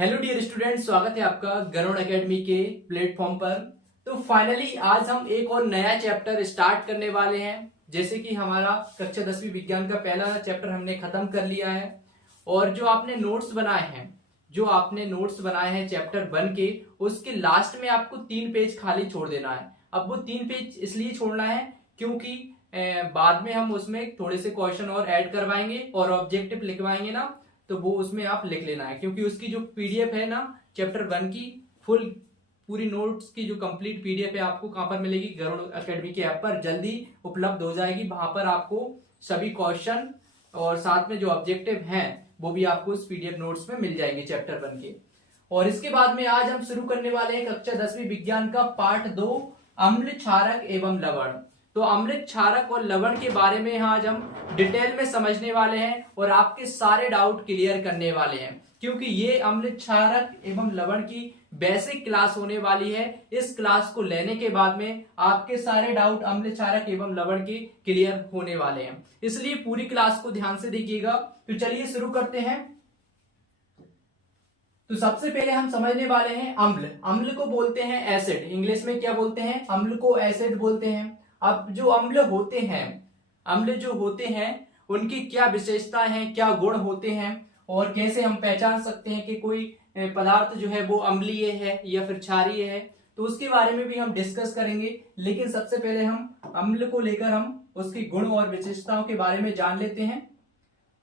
Hello dear student, स्वागत है आपका गरुड़ एकेडमी के प्लेटफॉर्म पर। तो फाइनली आज हम एक और नया चैप्टर स्टार्ट करने वाले हैं। जैसे कि हमारा कक्षा 10वीं विज्ञान का पहला चैप्टर हमने खत्म कर लिया है और जो आपने नोट्स बनाए हैं चैप्टर 1 के, उसके लास्ट में आपको 3 पेज खाली छोड़ देना है। अब वो 3 पेज इसलिए छोड़ना है क्योंकि बाद में हम उसमें थोड़े से क्वेश्चन और ऐड करवाएंगे और ऑब्जेक्टिव लिखवाएंगे ना, तो वो उसमें आप लिख लेना है। क्योंकि उसकी जो पीडीएफ है ना चैप्टर 1 की पूरी नोट्स की जो कंप्लीट पीडीएफ है आपको कहां पर मिलेगी? गरुड़ एकेडमी के ऐप पर जल्दी उपलब्ध हो जाएगी। वहां पर आपको सभी क्वेश्चन और साथ में जो ऑब्जेक्टिव हैं वो भी आपको उस पीडीएफ नोट्स में मिल जाएंगे चैप्टर 1 के। और इसके बाद में आज हम शुरू करने वाले हैं कक्षा 10वीं विज्ञान का पार्ट 2, अम्ल, क्षारक एवं लवण। तो अम्ल, क्षारक और लवण के बारे में आज हम डिटेल में समझने वाले हैं और आपके सारे डाउट क्लियर करने वाले हैं। क्योंकि ये अम्ल, क्षारक एवं लवण की बेसिक क्लास होने वाली है। इस क्लास को लेने के बाद में आपके सारे डाउट अम्ल, क्षारक एवं लवण के क्लियर होने वाले हैं, इसलिए पूरी क्लास को ध्यान से देखिएगा। तो चलिए शुरू करते हैं। तो सबसे पहले हम समझने वाले हैं अम्ल। अम्ल को बोलते हैं एसिड। इंग्लिश में क्या बोलते हैं? अम्ल को एसिड बोलते हैं। अब जो अम्ल जो होते हैं उनकी क्या विशेषताएं हैं, क्या गुण होते हैं और कैसे हम पहचान सकते हैं कि कोई पदार्थ जो है वो अम्लीय है या फिर क्षारीय है, तो उसके बारे में भी हम डिस्कस करेंगे। लेकिन सबसे पहले हम अम्ल को लेकर हम उसकी गुण और विशेषताओं के बारे में जान लेते हैं।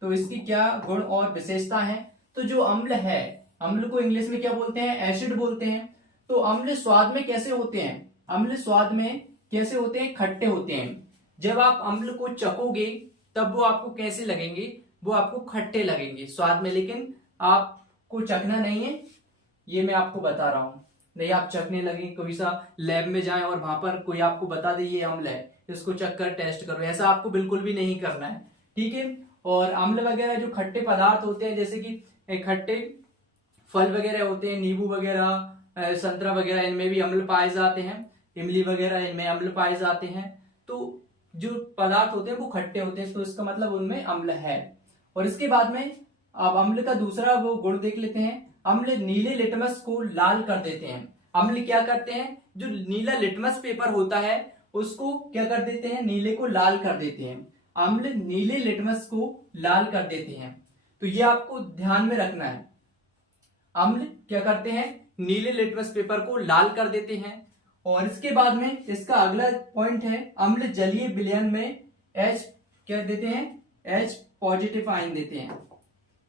तो इसकी क्या गुण और विशेषता है? तो जो अम्ल है, अम्ल को इंग्लिश में क्या बोलते हैं? एसिड बोलते हैं। तो अम्ल स्वाद में कैसे होते हैं? अम्ल स्वाद में कैसे होते हैं? खट्टे होते हैं। जब आप अम्ल को चखोगे तब वो आपको कैसे लगेंगे? वो आपको खट्टे लगेंगे स्वाद में, लेकिन आपको चखना नहीं है, ये मैं आपको बता रहा हूं। नहीं आप चखने लगे, कोई सा लैब में जाएं और वहां पर कोई आपको बता दे ये अम्ल है, इसको चख कर टेस्ट करो, ऐसा आपको बिल्कुल भी नहीं करना है, ठीक है। और अम्ल वगैरह जो खट्टे पदार्थ होते हैं, जैसे कि खट्टे फल वगैरह होते हैं, नींबू वगैरह, संतरा वगैरह, इनमें भी अम्ल पाए जाते हैं। इमली वगैरह, इनमें अम्ल पाए जाते हैं। तो जो पदार्थ होते हैं वो खट्टे होते हैं, तो इसका मतलब उनमें अम्ल है। और इसके बाद में अब अम्ल का दूसरा वो गुण देख लेते हैं। अम्ल नीले लिटमस को लाल कर देते हैं। अम्ल क्या करते हैं? जो नीला लिटमस पेपर होता है उसको क्या कर देते हैं? नीले को लाल कर देते हैं। अम्ल नीले लिटमस को लाल कर देते हैं। तो ये आपको ध्यान में रखना है। अम्ल क्या करते हैं? नीले लिटमस पेपर को लाल कर देते हैं। और इसके बाद में इसका अगला पॉइंट है, अम्ल जलीय विलयन में H क्या देते हैं? H पॉजिटिव आयन देते हैं।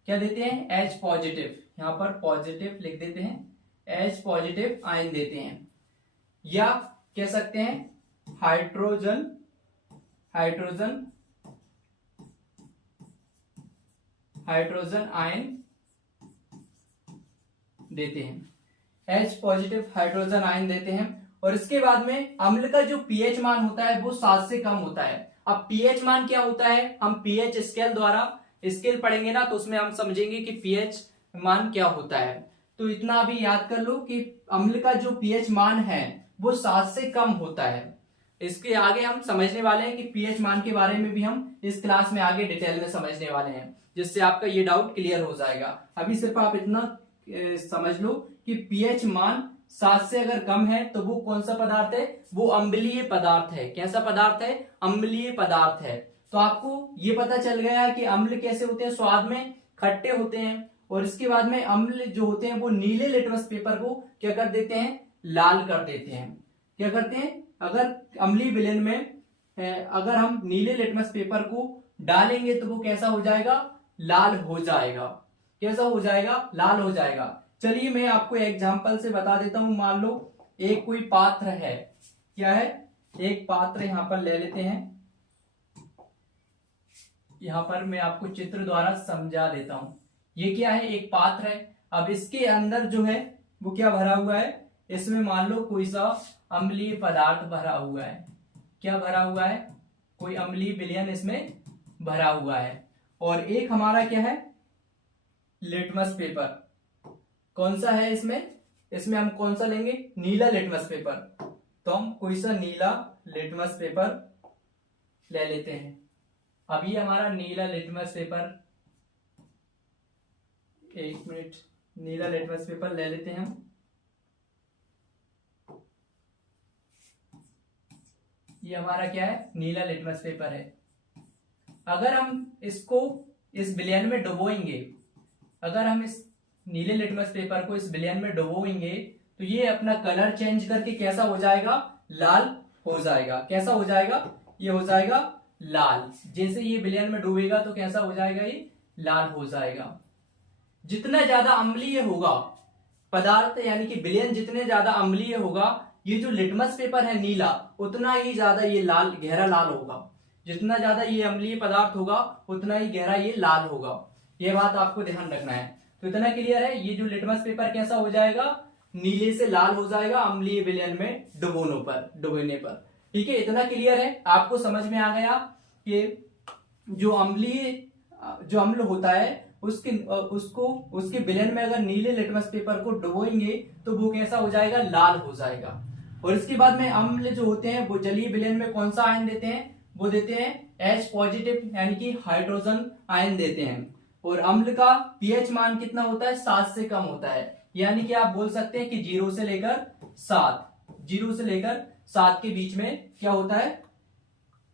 क्या देते हैं? H पॉजिटिव, यहां पर पॉजिटिव लिख देते हैं, H पॉजिटिव आयन देते हैं। या कह सकते हैं हाइड्रोजन आयन देते हैं, H पॉजिटिव हाइड्रोजन आयन देते हैं। और इसके बाद में अम्ल का जो पीएच मान होता है वो 7 से कम होता है। अब पीएच मान क्या होता है? हम पीएच स्केल द्वारा स्केल पढ़ेंगे ना, तो उसमें हम समझेंगे कि पीएच मान क्या होता है। तो इतना भी याद कर लो कि अम्ल का जो पीएच मान है वो 7 से कम होता है। इसके आगे हम समझने वाले हैं कि पीएच मान के बारे में भी हम इस क्लास में आगे डिटेल में समझने वाले हैं, जिससे आपका ये डाउट क्लियर हो जाएगा। अभी सिर्फ आप इतना समझ लो कि पीएच मान 7 से अगर कम है तो वो कौन सा पदार्थ है? वो अम्लीय पदार्थ है। कैसा पदार्थ है? अम्लीय पदार्थ है। तो आपको ये पता चल गया कि अम्ल कैसे होते हैं? स्वाद में खट्टे होते हैं। और इसके बाद में अम्ल जो होते हैं वो नीले लिटमस पेपर को क्या कर देते हैं? लाल कर देते हैं। क्या करते हैं? अगर अम्लीय विलयन में अगर हम नीले लिटमस पेपर को डालेंगे तो वो कैसा हो जाएगा? लाल हो जाएगा। कैसा हो जाएगा? लाल हो जाएगा। चलिए मैं आपको एग्जांपल से बता देता हूं। मान लो एक कोई पात्र है। क्या है? एक पात्र यहां पर ले लेते हैं। यहां पर मैं आपको चित्र द्वारा समझा देता हूं। ये क्या है? एक पात्र है। अब इसके अंदर जो है वो क्या भरा हुआ है? इसमें मान लो कोई सा अम्लीय पदार्थ भरा हुआ है। क्या भरा हुआ है? कोई अम्लीय विलयन इसमें भरा हुआ है। और एक हमारा क्या है? Litmus paper. कौन सा है इसमें? इसमें हम कौन सा लेंगे? नीला लिटमस पेपर। तो हम कोई सा नीला लिटमस पेपर ले लेते हैं। अभी हमारा नीला लिटमस पेपर, एक मिनट नीला लिटमस पेपर ले लेते हैं हम। ये हमारा क्या है, नीला लिटमस पेपर है। अगर हम इसको इस विलयन में डुबोएंगे, अगर हम इस नीले लिटमस पेपर को इस विलयन में डुबोएंगे तो ये अपना कलर चेंज करके कैसा हो जाएगा, लाल हो जाएगा। कैसा हो जाएगा, ये हो जाएगा लाल। जैसे ये विलयन में डूबेगा तो कैसा हो जाएगा, ये लाल हो जाएगा। जितना ज्यादा अम्लीय होगा पदार्थ, यानी कि विलयन जितने ज्यादा अम्लीय होगा, ये जो लिटमस पेपर है नीला, उतना ही ज्यादा ये लाल, गहरा लाल होगा। जितना ज्यादा ये अम्लीय पदार्थ होगा उतना ही गहरा ये लाल होगा। ये बात आपको ध्यान रखना है। तो इतना क्लियर है। ये जो लिटमस पेपर कैसा हो जाएगा, नीले से लाल हो जाएगा अम्लीय विलयन में डुबोने पर। ठीक है, इतना क्लियर है। आपको समझ में आ गया कि जो अम्ल होता है उसके विलयन में अगर नीले लिटमस पेपर को डुबोएंगे तो वो कैसा हो जाएगा, लाल हो जाएगा। और इसके बाद में अम्ल जो होते हैं वो जलीय विलयन में कौन सा आयन देते हैं, वो देते हैं H पॉजिटिव यानी कि हाइड्रोजन आयन देते हैं। और अम्ल का पीएच मान कितना होता है, 7 से कम होता है। यानी कि आप बोल सकते हैं कि 0 से लेकर 7 के बीच में क्या होता है,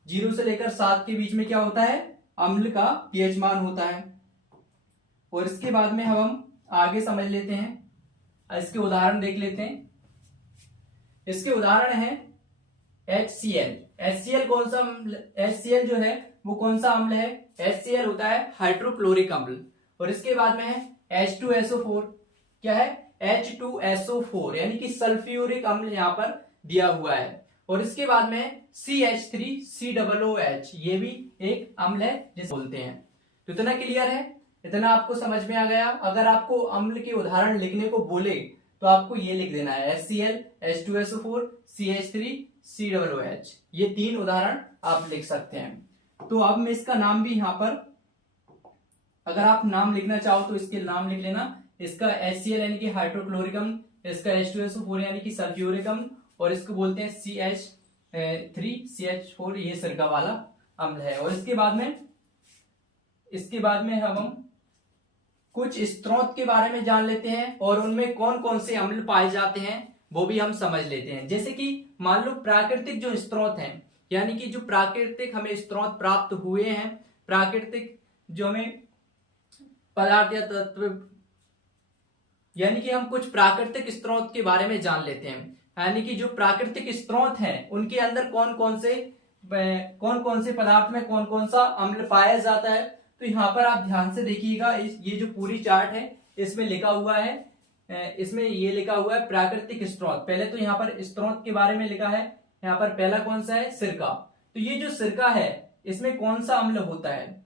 0 से लेकर 7 के बीच में क्या होता है, अम्ल का पीएच मान होता है। और इसके बाद में हम आगे समझ लेते हैं, इसके उदाहरण देख लेते हैं। इसके उदाहरण है HCl। HCl कौन सा HCl जो है वो कौन सा अम्ल है, HCl होता है हाइड्रोक्लोरिक अम्ल। और इसके बाद में है H2SO4। क्या है, H2SO4 यानी कि सल्फ्यूरिक अम्ल यहां पर दिया हुआ है। और इसके बाद में CH3COOH, ये भी एक अम्ल है जिसे बोलते हैं। तो इतना क्लियर है, इतना आपको समझ में आ गया। अगर आपको अम्ल के उदाहरण लिखने को बोले तो आपको ये लिख देना है HCl, H2SO4, CH3COOH। ये 3 उदाहरण आप लिख सकते हैं। तो अब मैं इसका नाम भी यहां पर, अगर आप नाम लिखना चाहो तो इसके नाम लिख लेना। इसका HCl यानी कि हाइड्रोक्लोरिक अम्ल, इसका H2SO4 यानी कि सल्फ्यूरिक अम्ल, और इसको बोलते हैं CH3CH4, ये सिरका वाला अम्ल है। और इसके बाद में हम कुछ स्रोत के बारे में जान लेते हैं और उनमें कौन कौन से अम्ल पाए जाते हैं वो भी हम समझ लेते हैं। जैसे कि मान लो प्राकृतिक जो स्रोत हैं, यानी कि जो प्राकृतिक हमें स्रोत प्राप्त हुए हैं, प्राकृतिक जो हमें पदार्थ या तत्व, यानी कि हम कुछ प्राकृतिक स्रोत के बारे में जान लेते हैं। यानी कि जो प्राकृतिक स्रोत हैं उनके अंदर कौन कौन से पदार्थ में कौन कौन सा अम्ल पाया जाता है। तो यहाँ पर आप ध्यान से देखिएगा, ये जो पूरी चार्ट है इसमें लिखा हुआ है, इसमें ये लिखा हुआ है प्राकृतिक स्रोत। पहले तो यहाँ पर स्रोत के बारे में लिखा है। यहाँ पर पहला कौन सा है, सिरका। तो ये जो सिरका है इसमें कौन सा अम्ल होता है,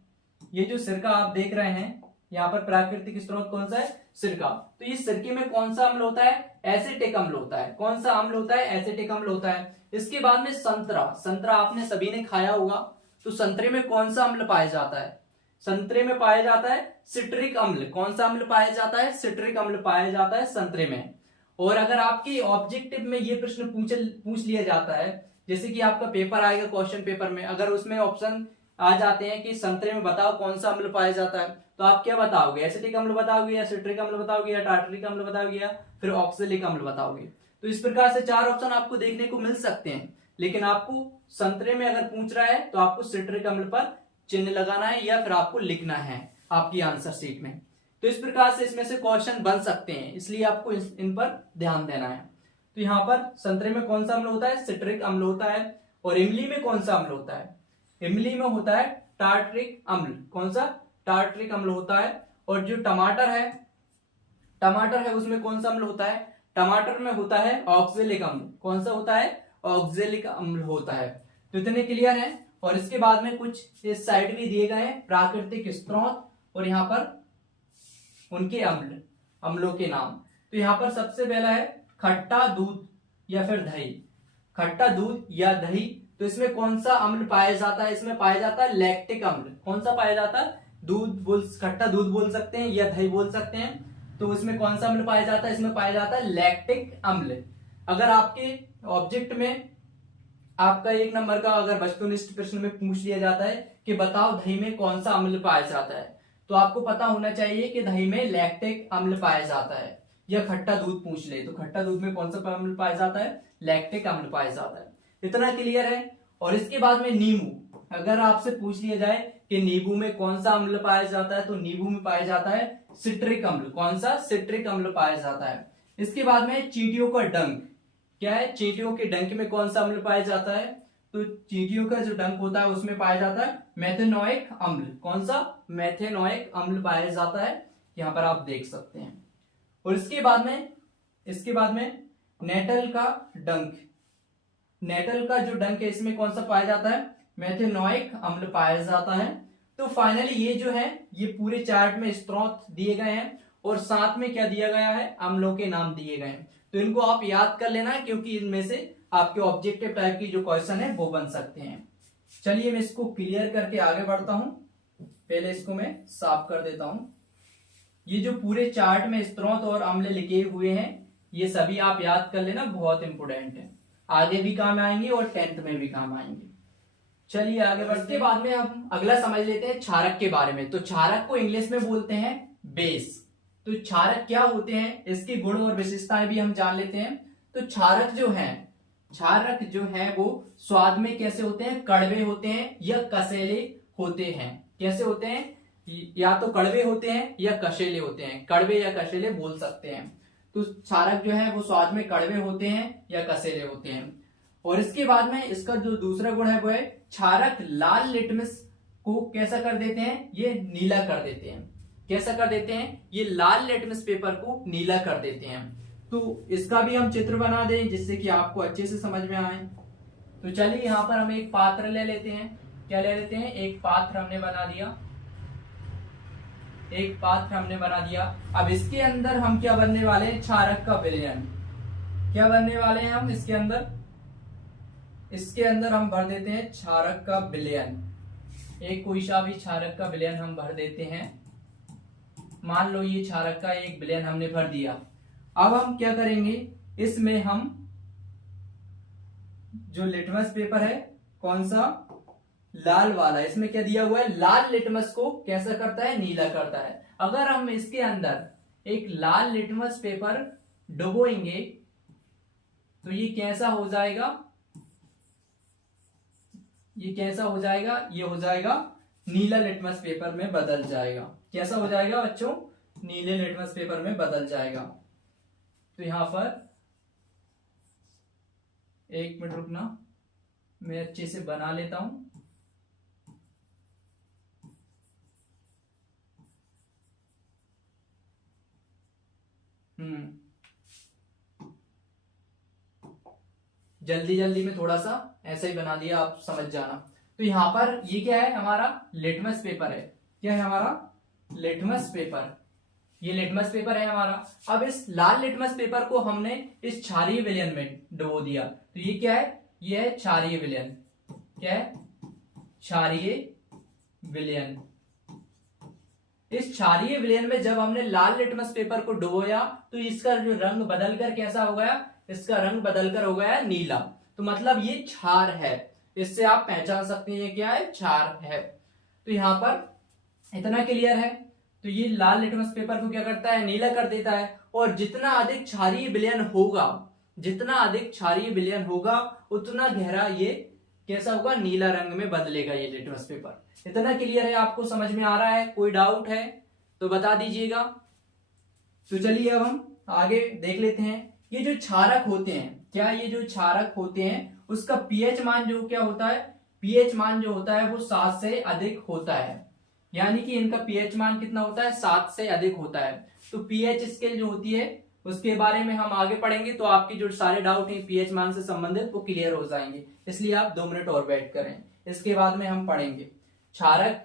ये जो सिरका आप देख रहे हैं यहाँ पर प्राकृतिक स्रोत कौन सा है, सिरका। तो इस सिरके में कौन सा अम्ल होता है, एसिटिक अम्ल होता है। कौन सा अम्ल होता है, एसिटिक अम्ल होता है। इसके बाद में संतरा आपने सभी ने खाया होगा। तो संतरे में कौन सा अम्ल पाया जाता है, संतरे में पाया जाता है सिट्रिक अम्ल। कौन सा अम्ल पाया जाता है, सिट्रिक अम्ल पाया जाता है संतरे में। और अगर आपके ऑब्जेक्टिव में ये प्रश्न पूछ लिया जाता है, जैसे कि आपका पेपर आएगा क्वेश्चन पेपर में, अगर उसमें ऑप्शन आ जाते हैं कि संतरे में बताओ कौन सा अम्ल पाया जाता है, तो आप क्या बताओगे, एसिटिक अम्ल बताओगे या सिट्रिक अम्ल बताओगे या टार्टरिक अम्ल बताओगे या फिर ऑक्सैलिक अम्ल बताओगे। तो इस प्रकार से 4 ऑप्शन आपको देखने को मिल सकते हैं। लेकिन आपको संतरे में अगर पूछ रहा है तो आपको सिट्रिक अम्ल पर चिन्ह लगाना है या फिर आपको लिखना है आपकी आंसर शीट में। तो इस प्रकार से इसमें से क्वेश्चन बन सकते हैं, इसलिए आपको इन पर ध्यान देना है। तो यहाँ पर संतरे में कौन सा अम्ल होता है, सिट्रिक अम्ल होता है। और इमली में कौन सा अम्ल होता है, इमली में होता है टार्टरिक अम्ल। कौन सा, टार्टरिक अम्ल होता है। और जो टमाटर है उसमें कौन सा अम्ल होता है, टमाटर में होता है ऑक्सैलिक अम्ल। कौन सा होता है, ऑक्सैलिक अम्ल होता है। तो इतने क्लियर है। और इसके बाद में कुछ इस साइड में दिए गए हैं प्राकृतिक स्रोत और यहाँ पर उनके अम्लों के नाम। तो यहाँ पर सबसे पहला है खट्टा दूध या फिर दही। खट्टा दूध या दही, तो इसमें कौन सा अम्ल पाया जाता है, इसमें पाया जाता है लैक्टिक अम्ल। कौन सा पाया जाता है, खट्टा दूध बोल सकते हैं या दही बोल सकते हैं। तो इसमें कौन सा अम्ल पाया जाता है, इसमें पाया जाता है लैक्टिक अम्ल। अगर आपके ऑब्जेक्ट में आपका 1 नंबर का अगर वस्तुनिष्ठ प्रश्न में पूछ लिया जाता है कि बताओ दही में कौन सा अम्ल पाया जाता है, तो आपको पता होना चाहिए कि दही में लैक्टिक अम्ल पाया जाता है, या खट्टा दूध पूछ ले तो खट्टा दूध में कौन सा अम्ल पाया जाता है, लैक्टिक अम्ल पाया जाता है। इतना क्लियर है। और इसके बाद में नींबू, अगर आपसे पूछ लिया जाए कि नींबू में कौन सा अम्ल पाया जाता है, तो नींबू में पाया जाता है सिट्रिक अम्ल। कौन सा, सिट्रिक अम्ल पाया जाता है। इसके बाद में चींटियों का डंक, क्या है, चींटियों के डंक में कौन सा अम्ल पाया जाता है, तो चींटियों का जो डंक होता है उसमें पाया जाता है मेथेनोइक अम्ल। कौन सा, मेथेनोइक अम्ल पाया जाता है, यहां पर आप देख सकते हैं। और इसके बाद में नेटल का डंक, नेटल का जो डंक है इसमें कौन सा पाया जाता है, मेथेनोइक अम्ल पाया जाता है। तो फाइनली ये जो है ये पूरे चार्ट में स्रोत दिए गए हैं और साथ में क्या दिया गया है, अम्लों के नाम दिए गए हैं। तो इनको आप याद कर लेना क्योंकि इनमें से आपके ऑब्जेक्टिव टाइप की जो क्वेश्चन है वो बन सकते हैं। चलिए मैं इसको क्लियर करके आगे बढ़ता हूं। पहले इसको मैं साफ कर देता हूं। ये जो पूरे चार्ट में स्रोत और अम्ल लिखे हुए हैं ये सभी आप याद कर लेना, बहुत इंपोर्टेंट है, आगे भी काम आएंगे और 10th में भी काम आएंगे। चलिए आगे बढ़ते हैं। बाद में हम अगला समझ लेते हैं क्षारक के बारे में। तो क्षारक को इंग्लिश में बोलते हैं बेस। तो क्षारक क्या होते हैं, इसके गुण और विशेषताएं भी हम जान लेते हैं। तो क्षारक जो है वो स्वाद में कैसे होते हैं, कड़वे होते हैं या कसेले होते हैं। कैसे होते हैं, या तो कड़वे होते हैं या कसेले होते हैं, कड़वे या कसेले बोल सकते हैं। तो क्षारक जो है वो स्वाद में कड़वे होते हैं या कसेले होते हैं। और इसके बाद में इसका जो दूसरा गुण है वो है क्षारक लाल लिटमस को कैसा कर देते हैं, ये नीला कर देते हैं। कैसा कर देते हैं, ये लाल लिटमस पेपर को नीला कर देते हैं। तो इसका भी हम चित्र बना दें जिससे कि आपको अच्छे से समझ में आए। तो चलिए यहाँ पर हम एक पात्र ले लेते हैं। क्या ले लेते हैं, एक पात्र हमने बना दिया, एक पात्र हमने बना दिया। अब इसके अंदर हम क्या बनने वाले हैं, क्षारक का विलयन। क्या बनने वाले हैं हम इसके अंदर हम भर देते हैं क्षारक का विलयन। एक कोई सा भी क्षारक का विलयन हम भर देते हैं। मान लो ये क्षारक का एक विलयन हमने भर दिया। अब हम क्या करेंगे, इसमें हम जो लिटमस पेपर है, कौन सा, लाल वाला, इसमें क्या दिया हुआ है, लाल लिटमस को कैसा करता है, नीला करता है। अगर हम इसके अंदर एक लाल लिटमस पेपर डुबोएंगे तो ये कैसा हो जाएगा, ये हो जाएगा नीला लिटमस पेपर में बदल जाएगा। कैसा हो जाएगा बच्चों, नीले लिटमस पेपर में बदल जाएगा। तो यहां पर एक मिनट रुकना, मैं अच्छे से बना लेता हूं। जल्दी में थोड़ा सा ऐसा ही बना दिया, आप समझ जाना। तो यहां पर ये क्या है, हमारा लिटमस पेपर है। क्या है हमारा, लिटमस पेपर। ये लिटमस पेपर है हमारा। अब इस लाल लिटमस पेपर को हमने इस क्षारीय विलयन में डुबो दिया। तो ये क्या है, ये है क्षारीय विलयन। क्या है, क्षारीय विलयन। इस क्षारीय विलयन में जब हमने लाल लिटमस पेपर को डुबोया तो इसका जो रंग बदलकर कैसा हो गया, इसका रंग बदलकर हो गया नीला। तो मतलब ये क्षार है, इससे आप पहचान सकते हैं क्या है, क्षार है। तो यहां पर इतना क्लियर है। तो ये लाल लिटमस पेपर को क्या करता है, नीला कर देता है। और जितना अधिक क्षारीय विलयन होगा उतना गहरा ये कैसा होगा, नीला रंग में बदलेगा ये लिटमस पेपर। इतना क्लियर है, आपको समझ में आ रहा है, कोई डाउट है तो बता दीजिएगा। तो चलिए अब हम आगे देख लेते हैं। ये जो क्षारक होते हैं, क्या ये जो क्षारक होते हैं उसका पीएच मान जो क्या होता है, पीएच मान जो होता है वो 7 से अधिक होता है। यानी कि इनका पीएच मान कितना होता है, 7 से अधिक होता है। तो पीएच स्केल जो होती है उसके बारे में हम आगे पढ़ेंगे, तो आपकी जो सारे डाउट हैं पीएच मान से संबंधित वो क्लियर हो जाएंगे। इसलिए आप 2 मिनट और वेट करें, इसके बाद में हम पढ़ेंगे क्षारक,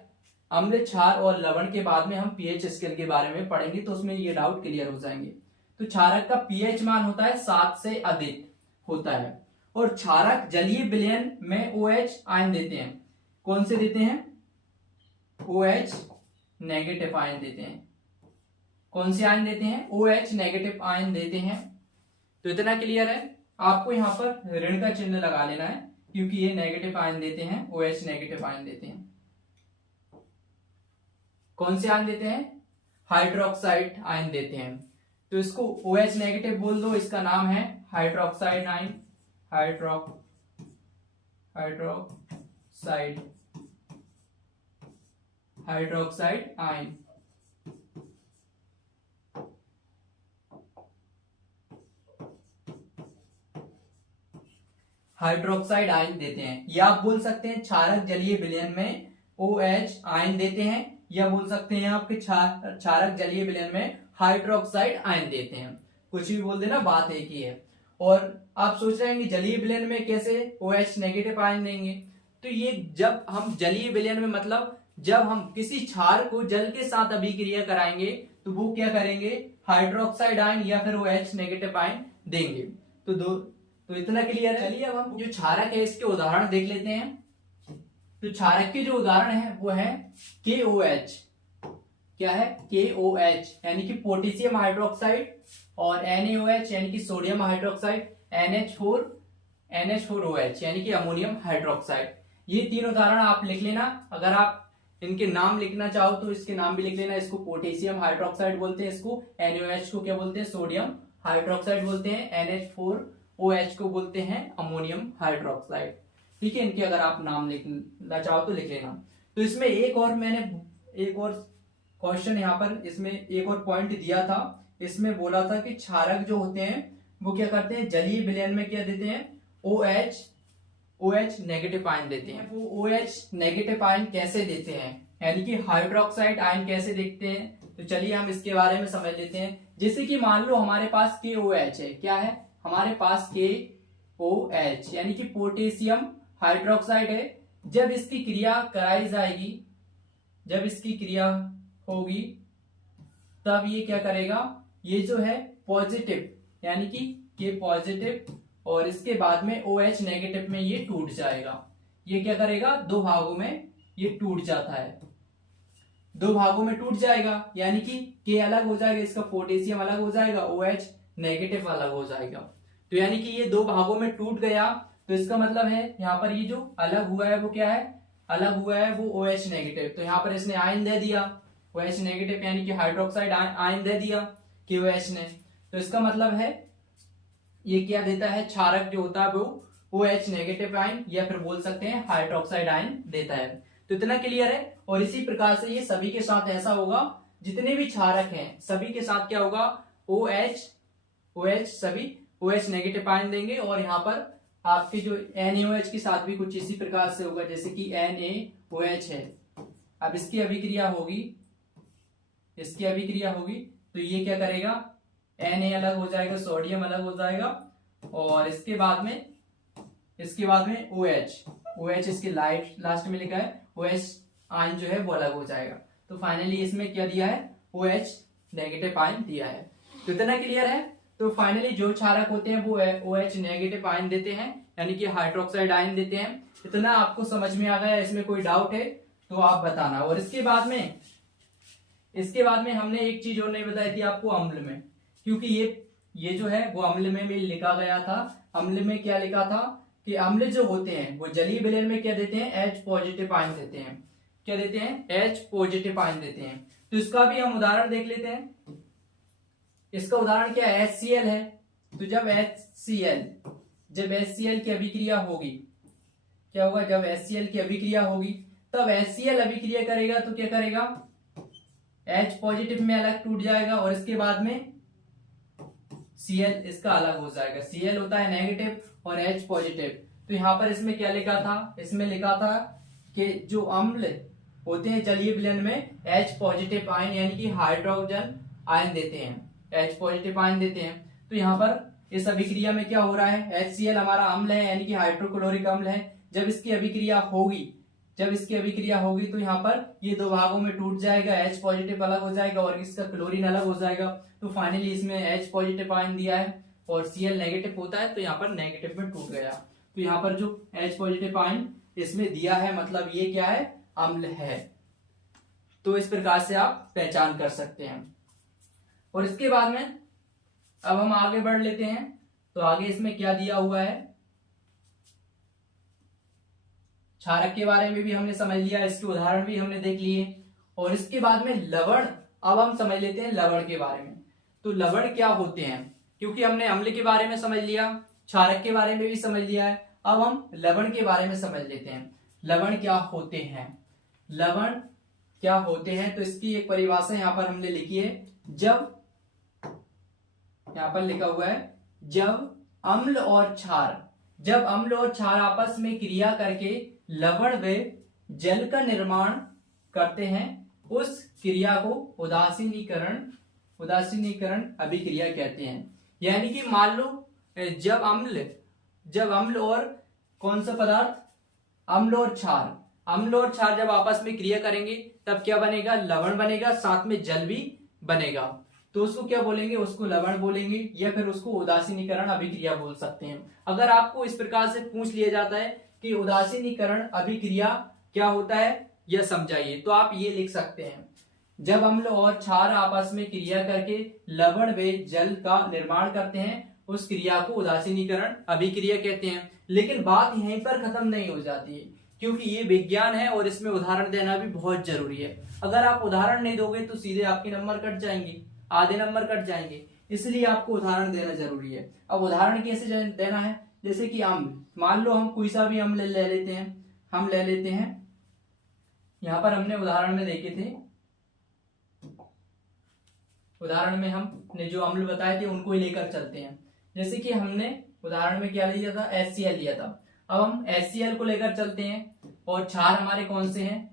अम्ल, क्षार और लवण के बाद में हम पीएच स्केल के बारे में पढ़ेंगे, तो उसमें ये डाउट क्लियर हो जाएंगे। तो क्षारक का पीएच मान होता है 7 से अधिक होता है। और क्षारक जलीय विलयन में OH आयन देते हैं। कौन से देते हैं, OH नेगेटिव आयन देते हैं। कौन से आयन देते हैं, OH नेगेटिव आयन देते हैं। तो इतना क्लियर है। आपको यहां पर ऋण का चिन्ह लगा लेना है क्योंकि ये नेगेटिव आयन देते हैं, OH नेगेटिव आयन देते हैं। कौन से आयन देते हैं? हाइड्रोक्साइड आयन देते हैं। तो इसको OH नेगेटिव बोल दो, इसका नाम है hydroxide ion, hydroxide ion. Hydroxide ion देते हैं, या आप बोल सकते हैं क्षारक जलीय विलयन में OH आयन देते हैं, या बोल सकते हैं आपके क्षारक जलीय विलयन में हाइड्रोक्साइड आयन देते हैं। कुछ भी बोल देना, बात एक ही है। और आप सोच रहे हैं कि जलीय विलयन में कैसे OH नेगेटिव आयन देंगे? तो ये जब हम जलीय विलयन में मतलब जब हम किसी क्षार को जल के साथ अभिक्रिया कराएंगे तो वो क्या करेंगे? हाइड्रोक्साइड आयन या फिर OH नेगेटिव आयन देंगे। तो इतना क्लियर है। चलिए अब हम जो क्षारक है इसके उदाहरण देख लेते हैं। तो क्षारक के जो उदाहरण है वो है KOH। क्या है? KOH यानी कि पोटेशियम हाइड्रोक्साइड, और NaOH यानी कि सोडियम हाइड्रोक्साइड, NH4OH यानी कि अमोनियम हाइड्रोक्साइड। ये तीन उदाहरण आप लिख लेना। अगर आप इनके नाम लिखना चाहो तो इसके नाम भी लिख लेना। इसको पोटेशियम हाइड्रोक्साइड बोलते हैं, इसको NaOH को क्या बोलते हैं? सोडियम हाइड्रोक्साइड बोलते हैं, NH4OH को बोलते हैं अमोनियम हाइड्रोक्साइड। ठीक है, इनके अगर आप नाम लिखना चाहो तो लिख लेना। तो इसमें एक और क्वेश्चन यहाँ पर, इसमें एक और पॉइंट दिया था। इसमें बोला था कि क्षारक जो होते हैं वो क्या करते हैं? जलीय विलयन में क्या देते हैं? OH नेगेटिव आयन देते हैं। वो OH नेगेटिव आयन कैसे देते हैं, यानी कि हाइड्रोक्साइड आयन कैसे देखते हैं? तो चलिए हम इसके बारे में समझ लेते हैं। जैसे कि मान लो हमारे पास KOH है। क्या है हमारे पास? KOH यानी कि पोटेशियम हाइड्रोक्साइड है। जब इसकी क्रिया कराई जाएगी, जब इसकी क्रिया होगी, तब ये क्या करेगा? ये जो है पॉजिटिव यानी कि K पॉजिटिव, और इसके बाद में OH नेगेटिव में ये टूट जाएगा। ये क्या करेगा? दो भागों में ये टूट जाता है, दो भागों में टूट जाएगा, यानी कि K अलग हो जाएगा, इसका पोटेशियम अलग हो जाएगा, OH नेगेटिव अलग हो जाएगा। तो यानी कि ये दो भागों में टूट गया। तो इसका मतलब है यहाँ पर ये जो अलग हुआ है वो क्या है? अलग हुआ है वो OH नेगेटिव। तो यहाँ पर इसने आयन दे दिया OH नेगेटिव यानी कि हाइड्रोक्साइड आयन दे दिया KOH ने। तो इसका मतलब है ये क्या देता है? क्षारक जो होता है वो OH नेगेटिव आयन या फिर बोल सकते हैं हाइड्रोक्साइड आयन देता है। तो इतना क्लियर है। और इसी प्रकार से ये सभी के साथ ऐसा होगा, जितने भी क्षारक हैं सभी के साथ क्या होगा? OH सभी OH नेगेटिव आयन देंगे। और यहाँ पर आपके जो NaOH के साथ भी कुछ इसी प्रकार से होगा, जैसे कि NaOH है। अब इसकी अभिक्रिया होगी, तो ये क्या करेगा? Na अलग हो जाएगा, सोडियम अलग हो जाएगा, और इसके बाद में OH इसके लास्ट में लिखा है, OH आयन जो है वो अलग हो जाएगा। तो फाइनली इसमें क्या दिया है? OH नेगेटिव आयन दिया है। तो इतना क्लियर है। तो फाइनली जो क्षारक होते हैं वो OH नेगेटिव आयन देते हैं, यानी कि हाइड्रोक्साइड आयन देते हैं। इतना आपको समझ में आ गया? इसमें कोई डाउट है तो आप बताना। और इसके बाद में हमने एक चीज और नहीं बताई थी आपको, अम्ल में, क्योंकि ये जो है वो अम्ल में भी लिखा गया था। अम्ल में क्या लिखा था कि अम्ल जो होते हैं वो जलीय विलयन में क्या देते हैं? H पॉजिटिव आयन देते हैं। क्या देते हैं? H पॉजिटिव आयन देते हैं। तो इसका भी हम उदाहरण देख लेते हैं। इसका उदाहरण क्या है? HCl है। तो जब HCl की अभिक्रिया होगी, क्या होगा? जब HCl की अभिक्रिया होगी तब HCl अभिक्रिया करेगा तो क्या करेगा? H पॉजिटिव में अलग टूट जाएगा, और इसके बाद में Cl इसका अलग हो जाएगा। Cl होता है नेगेटिव और H पॉजिटिव। तो यहाँ पर इसमें क्या लिखा था? इसमें लिखा था कि जो अम्ल होते हैं जलीय विलयन में H पॉजिटिव आयन यानी कि हाइड्रोजन आयन देते हैं, H पॉजिटिव आयन देते हैं। तो यहाँ पर इस अभिक्रिया में क्या हो रहा है? HCl हमारा अम्ल है यानी कि हाइड्रोक्लोरिक अम्ल है। जब इसकी अभिक्रिया होगी तो यहाँ पर ये दो भागों में टूट जाएगा, H पॉजिटिव अलग हो जाएगा और इसका क्लोरीन अलग हो जाएगा। तो फाइनली इसमें H पॉजिटिव आयन दिया है और Cl नेगेटिव होता है, तो यहाँ पर नेगेटिव में टूट गया। तो यहाँ पर जो H पॉजिटिव आयन इसमें दिया है, मतलब ये क्या है? अम्ल है। तो इस प्रकार से आप पहचान कर सकते हैं। और इसके बाद में अब हम आगे बढ़ लेते हैं। तो आगे इसमें क्या दिया हुआ है? क्षारक के बारे में भी हमने समझ लिया, इसके उदाहरण भी हमने देख लिए। और इसके बाद में लवण। अब हम समझ लेते हैं लवण के बारे में। तो लवण क्या होते हैं, क्योंकि हमने अम्ल के बारे में समझ लिया, क्षारक के बारे में भी समझ लिया है, अब हम लवण के बारे में समझ लेते हैं। लवण क्या होते हैं, लवण क्या होते हैं, तो इसकी एक परिभाषा यहां पर हमने लिखी है। जब, यहां पर लिखा हुआ है, जब अम्ल और क्षार, जब अम्ल और क्षार आपस में क्रिया करके लवण व जल का निर्माण करते हैं, उस क्रिया को उदासीनीकरण अभिक्रिया कहते हैं। यानी कि मान लो जब अम्ल और कौन सा पदार्थ, अम्ल और क्षार जब आपस में क्रिया करेंगे तब क्या बनेगा, लवण बनेगा, साथ में जल भी बनेगा। तो उसको क्या बोलेंगे, उसको लवण बोलेंगे, या फिर उसको उदासीनीकरण अभिक्रिया बोल सकते हैं। अगर आपको इस प्रकार से पूछ लिया जाता है कि उदासीनीकरण अभिक्रिया क्या होता है, यह समझाइए, तो आप ये लिख सकते हैं, जब अम्ल और क्षार आपस में क्रिया करके लवण व जल का निर्माण करते हैं, उस क्रिया को उदासीनीकरण अभिक्रिया कहते हैं। लेकिन बात यहीं पर खत्म नहीं हो जाती है, क्योंकि ये विज्ञान है और इसमें उदाहरण देना भी बहुत जरूरी है। अगर आप उदाहरण नहीं दोगे तो सीधे आपके नंबर कट जाएंगे, आधे नंबर कट जाएंगे, इसलिए आपको उदाहरण देना जरूरी है। अब उदाहरण कैसे देना है, जैसे कि अम्ल, मान लो हम कोई सा भी अम्ल ले लेते हैं, हम ले लेते हैं, यहां पर हमने उदाहरण में देखे थे, उदाहरण में हमने जो अम्ल बताए थे उनको ही लेकर चलते हैं। जैसे कि हमने उदाहरण में क्या लिया था, HCl लिया था। अब हम HCl को लेकर चलते हैं, और क्षार हमारे कौन से हैं,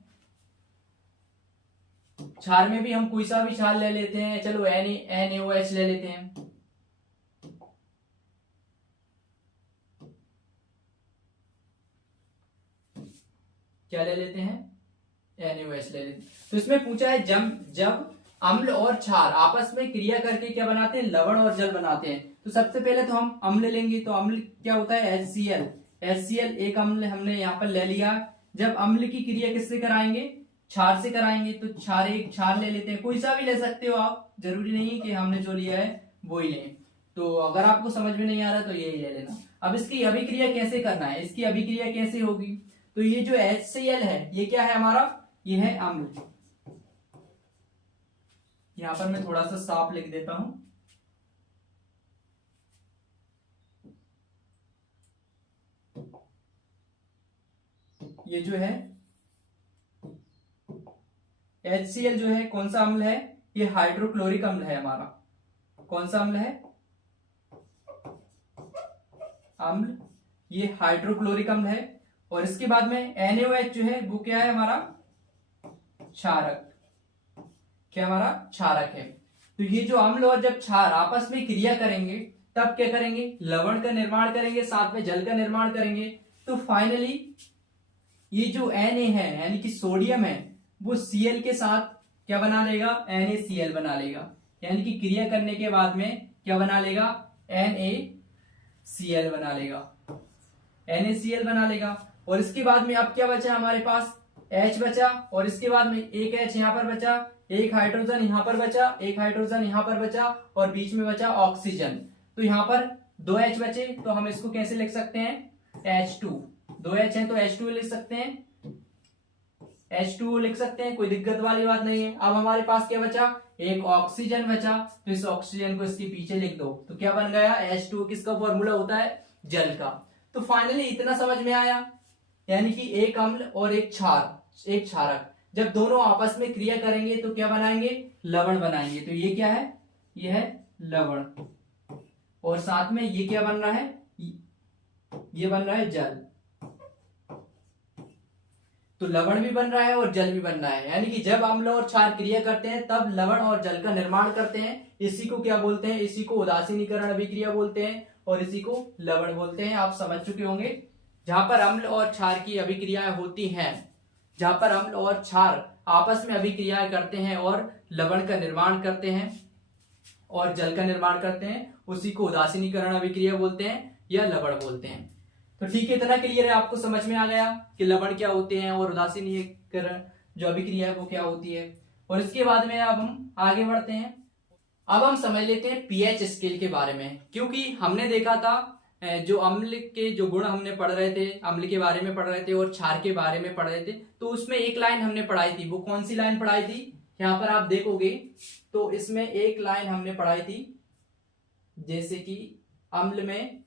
क्षार में भी हम कोई सा भी क्षार ले लेते हैं, चलो NaOH ले लेते हैं। क्या ले लेते हैं, NaOH ले लेते हैं। तो इसमें पूछा है जब अम्ल और क्षार आपस में क्रिया करके क्या बनाते हैं, लवण और जल बनाते हैं। तो सबसे पहले तो हम अम्ल लेंगे, तो अम्ल क्या होता है, HCl एक अम्ल हमने यहाँ पर ले लिया। जब अम्ल की क्रिया किससे कराएंगे, क्षार से कराएंगे, तो क्षार ले लेते हैं, कोई सा भी ले सकते हो आप, जरूरी नहीं कि हमने जो लिया है वो ही लें। तो अगर आपको समझ में नहीं आ रहा तो यही ले लेना। अब इसकी अभिक्रिया कैसे करना है, इसकी अभिक्रिया कैसे होगी, तो ये जो HCl है ये क्या है हमारा, ये है अम्ल। यहां पर मैं थोड़ा सा साफ लिख देता हूं, ये जो है HCl जो है कौन सा अम्ल है, ये हाइड्रोक्लोरिक अम्ल है हमारा। कौन सा अम्ल है, अम्ल, ये हाइड्रोक्लोरिक अम्ल है। और इसके बाद में NaOH जो है वो क्या है हमारा, क्षारक, क्या हमारा क्षारक है। तो ये जो अम्ल और जब क्षार आपस में क्रिया करेंगे तब क्या करेंगे, लवण का निर्माण करेंगे, साथ में जल का निर्माण करेंगे। तो फाइनली ये जो Na है यानी कि सोडियम है, वो Cl के साथ क्या बना लेगा, NaCl बना लेगा। यानी कि क्रिया करने के बाद में क्या बना लेगा, NaCl बना लेगा, NaCl बना लेगा। और इसके बाद में अब क्या बचा हमारे पास, H बचा, और इसके बाद में एक H यहां पर बचा, एक हाइड्रोजन यहां पर बचा, एक हाइड्रोजन यहां पर बचा, और बीच में बचा ऑक्सीजन। तो यहां पर 2 H बचे, तो हम इसको कैसे लिख सकते हैं, H2। 2 H है तो H2 लिख सकते हैं, H2 लिख सकते हैं, कोई दिक्कत वाली बात नहीं है। अब हमारे पास क्या बचा, एक ऑक्सीजन बचा, तो इस ऑक्सीजन को इसके पीछे लिख दो, तो क्या बन गया, H2। किसका फॉर्मूला होता है, जल का। तो फाइनली इतना समझ में आया, यानी कि एक अम्ल और एक क्षारक जब दोनों आपस में क्रिया करेंगे तो क्या बनाएंगे, लवण बनाएंगे। तो ये क्या है, ये है लवण, और साथ में ये क्या बन रहा है, ये बन रहा है जल। तो लवण भी बन रहा है और जल भी बन रहा है, यानी कि जब अम्ल और क्षार क्रिया करते हैं तब लवण और जल का निर्माण करते हैं। इसी को क्या बोलते हैं, इसी को उदासीनीकरण अभिक्रिया बोलते हैं, और इसी को लवण बोलते हैं। आप समझ चुके होंगे। जहां पर अम्ल और क्षार की अभिक्रियाएं होती हैं, जहां पर अम्ल और क्षार आपस में अभिक्रियाएं करते हैं और लवण का निर्माण करते हैं और जल का निर्माण करते हैं, उसी को उदासीनीकरण अभिक्रिया बोलते हैं या लवण बोलते हैं। तो ठीक है, इतना क्लियर है, आपको समझ में आ गया कि लवण क्या होते हैं और उदासीनीकरण जो अभिक्रिया है वो क्या होती है। और इसके बाद में अब हम आगे बढ़ते हैं। अब हम समझ लेते हैं पीएच स्केल के बारे में, क्योंकि हमने देखा था जो अम्ल के जो गुण हमने पढ़ रहे थे, अम्ल के बारे में पढ़ रहे थे और क्षार के बारे में पढ़ रहे थे, तो उसमें एक लाइन हमने पढ़ाई थी। वो कौन सी लाइन पढ़ाई थी? यहाँ पर आप देखोगे तो इसमें एक लाइन हमने पढ़ाई थी, जैसे कि अम्ल में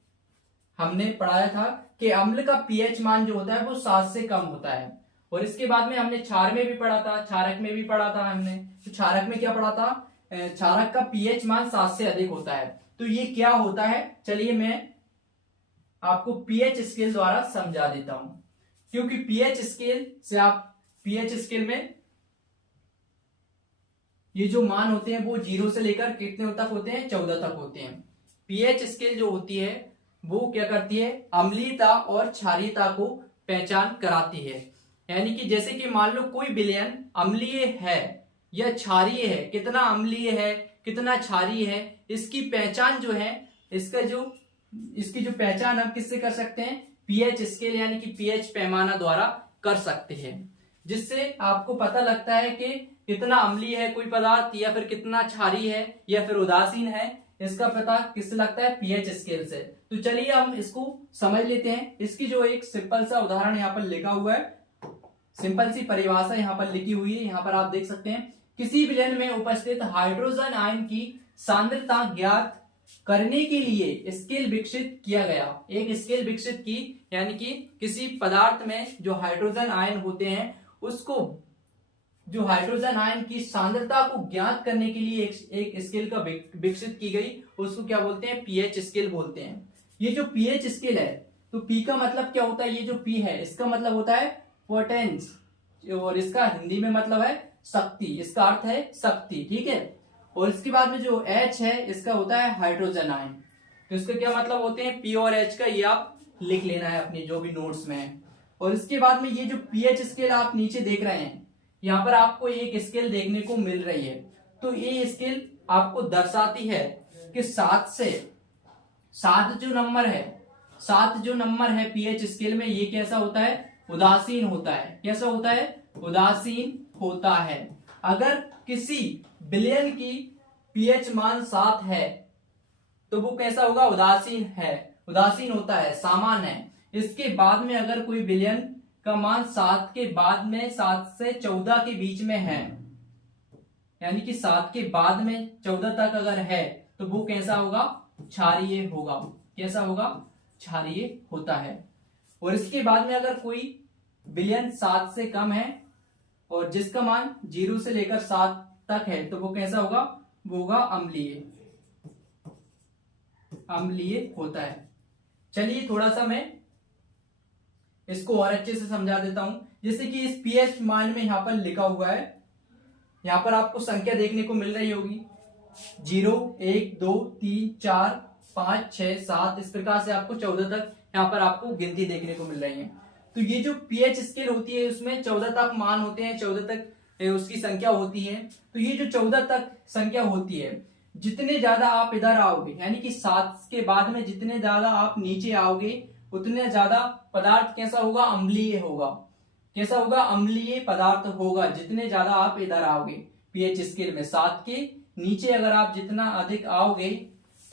हमने पढ़ाया था कि अम्ल का पीएच मान जो होता है वो 7 से कम होता है। और इसके बाद में हमने क्षार में भी पढ़ा था, क्षारक में भी पढ़ा था हमने। तो क्षारक में क्या पढ़ा था? क्षारक का पीएच मान 7 से अधिक होता है। तो ये क्या होता है, चलिए मैं आपको पीएच स्केल द्वारा समझा देता हूं, क्योंकि पीएच स्केल से आप पीएच स्केल में ये जो मान होते हैं वो 0 से लेकर कितने तक होते हैं? 14 तक होते हैं। पीएच स्केल जो होती है वो क्या करती है? अम्लीयता और क्षारीयता को पहचान कराती है। यानी कि जैसे कि मान लो कोई विलयन अम्लीय है या क्षारीय है, कितना अम्लीय है कितना क्षारीय है, इसकी पहचान जो है, इसकी जो पहचान हम किससे कर सकते हैं? पीएच स्केल यानी कि पीएच पैमाना द्वारा कर सकते हैं, जिससे आपको पता लगता है कि कितना अम्लीय है कोई पदार्थ या फिर कितना क्षारीय है या फिर उदासीन है। इसका पता किससे लगता है? पीएच स्केल से। तो चलिए हम इसको समझ लेते हैं। इसकी जो एक सिंपल सा उदाहरण यहाँ पर लिखा हुआ है, सिंपल सी परिभाषा यहाँ पर लिखी हुई है, यहाँ पर आप देख सकते हैं। किसी विलयन में उपस्थित हाइड्रोजन आयन की सांद्रता ज्ञात करने के लिए स्केल विकसित किया गया। एक स्केल विकसित की, यानी कि किसी पदार्थ में जो हाइड्रोजन आयन होते हैं उसको, जो हाइड्रोजन आयन की सांद्रता को ज्ञात करने के लिए एक स्केल का विकसित की गई, उसको क्या बोलते हैं? पीएच स्केल बोलते हैं। ये जो पीएच स्केल है, तो पी का मतलब क्या होता है? ये जो पी है इसका मतलब होता है पोटेंस, और इसका हिंदी में मतलब है शक्ति, इसका अर्थ है शक्ति, ठीक है। और इसके बाद में जो H है इसका होता है हाइड्रोजन आयन। तो इसका क्या मतलब होते हैं? P और H का, ये आप लिख लेना है अपने जो भी नोट्स में है। और इसके बाद में ये जो पीएच स्केल आप नीचे देख रहे हैं, यहाँ पर आपको एक स्केल देखने को मिल रही है। तो ये स्केल आपको दर्शाती है कि 7 से 7 जो नंबर है पीएच स्केल में, ये कैसा होता है? उदासीन होता है। कैसा होता है? उदासीन होता है। अगर किसी विलयन की पीएच मान 7 है तो वो कैसा होगा? उदासीन है, उदासीन होता है, सामान्य है। इसके बाद में अगर कोई विलयन का मान 7 के बाद में 7 से 14 के बीच में है, यानी कि 7 के बाद में 14 तक अगर है, तो वो कैसा होगा? क्षारीय होगा। कैसा होगा? क्षारीय होता है। और इसके बाद में अगर कोई विलयन 7 से कम है और जिसका मान 0 से लेकर 7 तक है, तो वो कैसा होगा? वो होगा अम्लीय, अम्लीय होता है। चलिए थोड़ा सा मैं इसको और अच्छे से समझा देता हूं। जैसे कि इस पीएच मान में यहां पर लिखा हुआ है, यहां पर आपको संख्या देखने को मिल रही होगी 0, 1, 2, 3, 4, 5, 6, 7, इस प्रकार से आपको 14 तक यहाँ पर आपको गिनती देखने को मिल रही है। तो ये जो पीएच स्केल होती है उसमें 14 तक मान होते हैं, 14 तक उसकी संख्या होती है। तो ये जो 14 तक संख्या होती है, जितने ज्यादा आप इधर आओगे, यानी कि 7 के बाद में जितने ज्यादा आप नीचे आओगे, उतने ज्यादा पदार्थ कैसा होगा? अम्लीय होगा। कैसा होगा? अम्लीय पदार्थ होगा, जितने ज्यादा आप इधर आओगे पीएच स्केल में। 7 के नीचे अगर आप जितना अधिक आओगे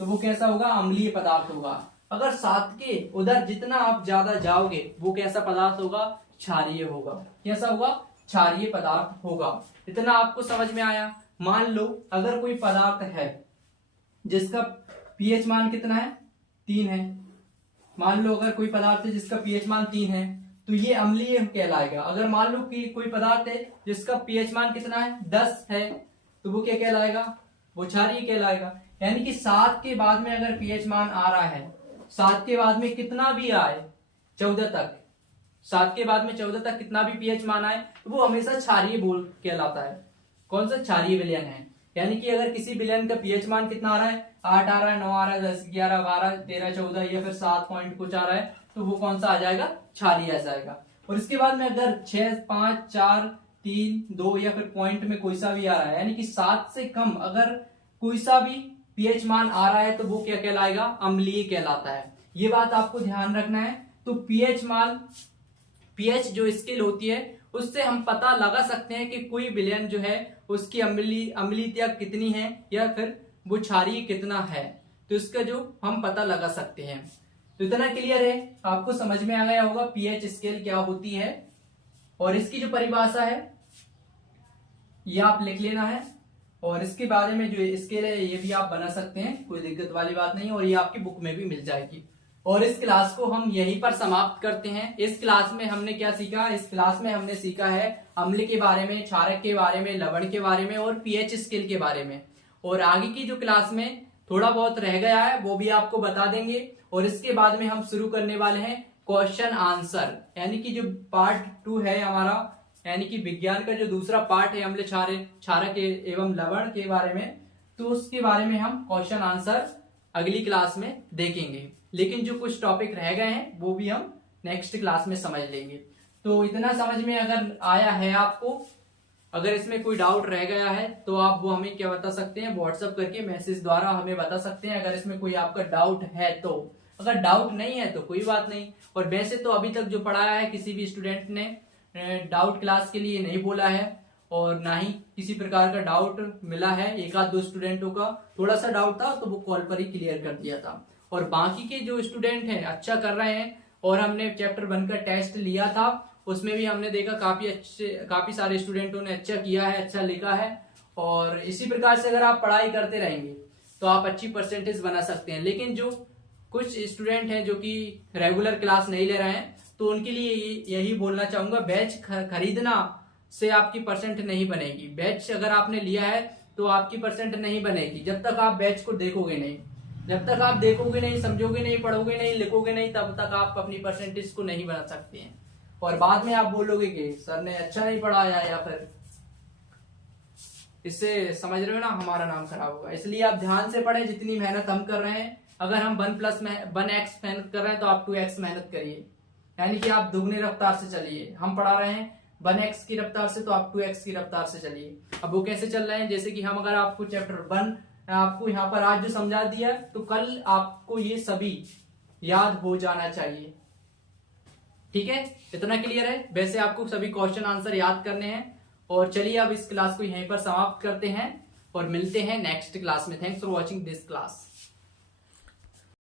तो वो कैसा होगा? अम्लीय पदार्थ होगा। अगर 7 के उधर जितना आप ज्यादा जाओगे वो कैसा पदार्थ होगा? क्षारीय होगा। कैसा होगा? क्षारीय पदार्थ होगा। इतना आपको समझ में आया? मान लो अगर कोई पदार्थ है जिसका पीएच मान कितना है? 3 है। मान लो अगर कोई पदार्थ है जिसका पीएच मान 3 है, तो ये अम्लीय कहलाएगा। अगर मान लो कि कोई पदार्थ है जिसका पीएच मान कितना है? 10 है, तो वो क्या कहलाएगा? वो क्षारीय कहलाएगा। यानी कि 7 के बाद में अगर पीएच मान आ रहा है, 7 के बाद में कितना भी आए 14 तक, 7 के बाद में 14 तक कितना भी पीएच मान आए, तो वो हमेशा क्षारीय बोल कहलाता है। कौन सा? क्षारीय विलयन है। यानी कि अगर किसी विलयन का पीएच मान कितना आ रहा है? 8 आ रहा है, 9 आ रहा है, 10, 11, 12, 13, 14 या फिर 7 पॉइंट कुछ आ रहा है, तो वो कौन सा आ जाएगा? क्षारीय आ जाएगा। और इसके बाद में अगर 6, 5, 4, 3, 2 या फिर पॉइंट में कोई सा भी आ रहा है, यानी कि 7 से कम अगर कोई सा भी पीएच मान आ रहा है, तो वो क्या कहलाएगा? अम्लीय कहलाता है। ये बात आपको ध्यान रखना है। तो पीएच मान, पीएच जो स्केल होती है उससे हम पता लगा सकते हैं कि कोई विलयन जो है उसकी अम्लीयता कितनी है या फिर वो क्षारीय कितना है, तो इसका जो हम पता लगा सकते हैं। तो इतना क्लियर है, आपको समझ में आ गया होगा पीएच स्केल क्या होती है। और इसकी जो परिभाषा है ये आप लिख लेना है, और इसके बारे में जो स्केल है ये भी आप बना सकते हैं, कोई दिक्कत वाली बात नहीं, और ये आपकी बुक में भी मिल जाएगी। और इस क्लास को हम यहीं पर समाप्त करते हैं। इस क्लास में हमने क्या सीखा? इस क्लास में हमने सीखा है अम्ल के बारे में, क्षारक के बारे में, लवण के बारे में और पीएच स्केल के बारे में। और आगे की जो क्लास में थोड़ा बहुत रह गया है वो भी आपको बता देंगे। और इसके बाद में हम शुरू करने वाले हैं क्वेश्चन आंसर, यानी कि जो पार्ट 2 है हमारा, यानी कि विज्ञान का जो दूसरा पार्ट है अम्ल क्षारक एवं लवण के बारे में, तो उसके बारे में हम क्वेश्चन आंसर अगली क्लास में देखेंगे। लेकिन जो कुछ टॉपिक रह गए हैं वो भी हम नेक्स्ट क्लास में समझ लेंगे। तो इतना समझ में अगर आया है आपको, अगर इसमें कोई डाउट रह गया है तो आप वो हमें क्या बता सकते हैं, व्हाट्सएप करके मैसेज द्वारा हमें बता सकते हैं, अगर इसमें कोई आपका डाउट है तो। अगर डाउट नहीं है तो कोई बात नहीं। और वैसे तो अभी तक जो पढ़ाया है किसी भी स्टूडेंट ने डाउट क्लास के लिए नहीं बोला है, और ना ही किसी प्रकार का डाउट मिला है। एक आध दो स्टूडेंटों का थोड़ा सा डाउट था तो वो कॉल पर ही क्लियर कर दिया था। और बाकी के जो स्टूडेंट हैं अच्छा कर रहे हैं, और हमने चैप्टर 1 का टेस्ट लिया था, उसमें भी हमने देखा काफी सारे स्टूडेंटों ने अच्छा किया है, अच्छा लिखा है। और इसी प्रकार से अगर आप पढ़ाई करते रहेंगे तो आप अच्छी परसेंटेज बना सकते हैं। लेकिन जो कुछ स्टूडेंट हैं जो कि रेगुलर क्लास नहीं ले रहे हैं, तो उनके लिए यही बोलना चाहूंगा, बैच खरीदना से आपकी परसेंट नहीं बनेगी। बैच अगर आपने लिया है तो आपकी परसेंट नहीं बनेगी जब तक आप बैच को देखोगे नहीं। जब तक आप देखोगे नहीं, समझोगे नहीं, पढ़ोगे नहीं, लिखोगे नहीं, तब तक आप अपनी परसेंटेज को नहीं बना सकते हैं। और बाद में आप बोलोगे कि सर ने अच्छा नहीं पढ़ाया, या फिर इससे समझ रहे हो ना हमारा नाम खराब होगा। इसलिए आप ध्यान से पढ़ें, जितनी मेहनत हम कर रहे हैं। अगर हम 1x मेहनत कर रहे हैं तो आप 2x मेहनत करिए, यानी कि आप दुगने रफ्तार से चलिए। हम पढ़ा रहे हैं 1x की रफ्तार से, तो आप 2x की रफ्तार से चलिए। अब वो कैसे चल रहे हैं, जैसे कि हम अगर आपको चैप्टर 1 आपको यहाँ पर आज जो समझा दिया, तो कल आपको ये सभी याद हो जाना चाहिए। ठीक है, इतना क्लियर है। वैसे आपको सभी क्वेश्चन आंसर याद करने हैं। और चलिए अब इस क्लास को यहीं पर समाप्त करते हैं और मिलते हैं नेक्स्ट क्लास में। Thanks for watching this class.